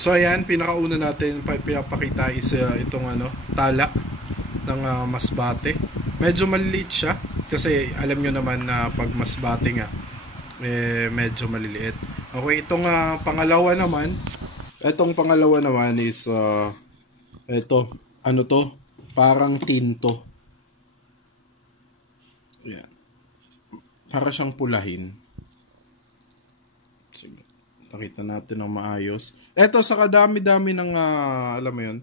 So ayan, pinakauna natin pinapakita is itong tala ng masbate. Medyo maliliit siya kasi alam nyo naman na pag masbate nga medyo maliliit. Okay, itong pangalawa naman is ito, ano to? Parang tinto. Ayan. Para siyang pulahin. Sige. Pakita natin ng maayos. Ito sa kadami-dami ng alam mo 'yun,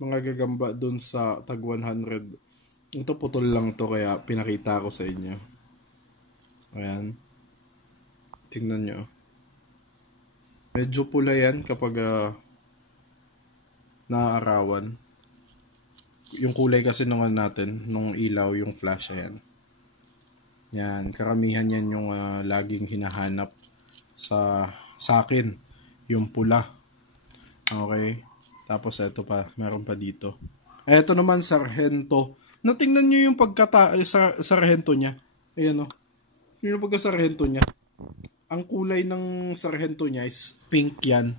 mga gagamba doon sa tag 100. Ito putol lang to kaya pinakita ko sa inyo. Ayan. Tingnan nyo. Medyo pula yan kapag naaarawan. Yung kulay kasi nung natin, nung ilaw, yung flash, ayan. Yan, karamihan yan yung laging hinahanap sa akin, yung pula. Okay. Tapos ito pa, meron pa dito. Ito naman sarhento. Natingnan nyo yung sarhento niya. Ayan o. Yung pagkasarhento niya. Ang kulay ng sarhento niya is pink yan.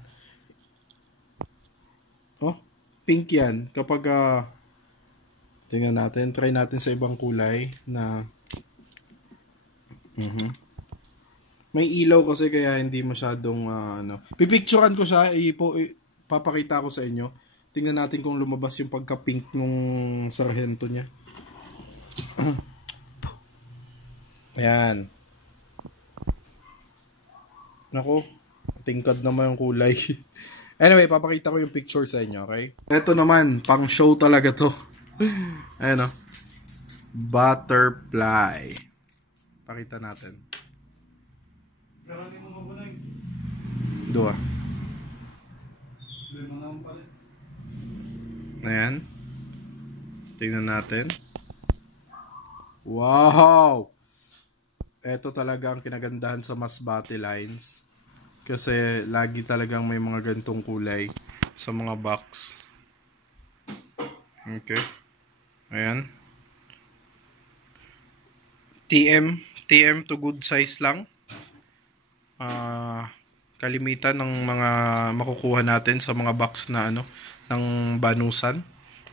Oh, pink yan. Kapag tingnan natin, try natin sa ibang kulay na may ilaw kasi kaya hindi masyadong pipicturean ko siya, papakita ko sa inyo. Tingnan natin kung lumabas yung pagka-pink nung sarhento niya. Ayan. Nako, tingkad naman yung kulay. Anyway, papakita ko yung picture sa inyo, okay? Ito naman, pang show talaga to. Ayan o. Butterfly. Pakita natin. Dua. Ayan. Tingnan natin. Wow! Ito talaga ang kinagandahan sa Masbate lines. Kasi lagi talagang may mga gantong kulay sa mga box. Okay. Ayan. TM to good size lang. Kalimitan ng mga makukuha natin sa mga box na ng banusan.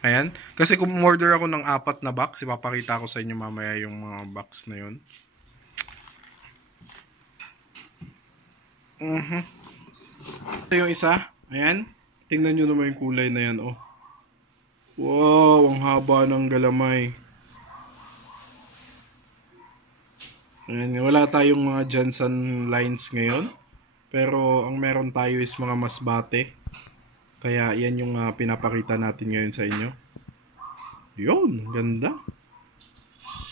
Ayan. Kasi kung order ako ng 4 na box, ipapakita ko sa inyo mamaya yung mga box na yun. Ito yung isa. Ayan. Tingnan nyo naman yung kulay na yan. Oh. Wow, ang haba ng galamay. Ayan. Wala tayong mga Jansen lines ngayon. Pero ang meron tayo is mga Masbate. Kaya yan yung pinapakita natin ngayon sa inyo. Yun, ganda.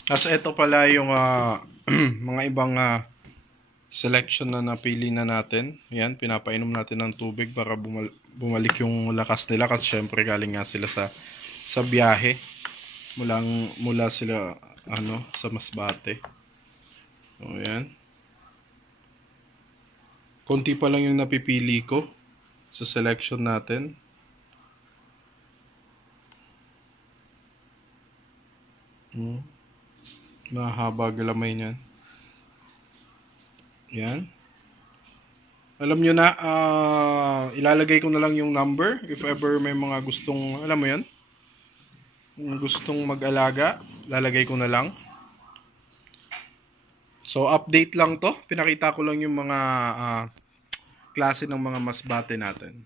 Kasi ito pala yung mga ibang selection na napili na natin. Yan, pinapainom natin ng tubig para bumalik yung lakas nila. Kasi syempre galing nga sila sa biyahe. Mula sila sa Masbate. O yan. Konti pa lang yung napipili ko sa selection natin. Mahaba galamay niyan. Yan. Alam nyo na, ilalagay ko na lang yung number if ever may mga gustong, alam mo yan, gustong mag-alaga, lalagay ko na lang. So, update lang to. Pinakita ko lang yung mga klase ng mga Masbate natin.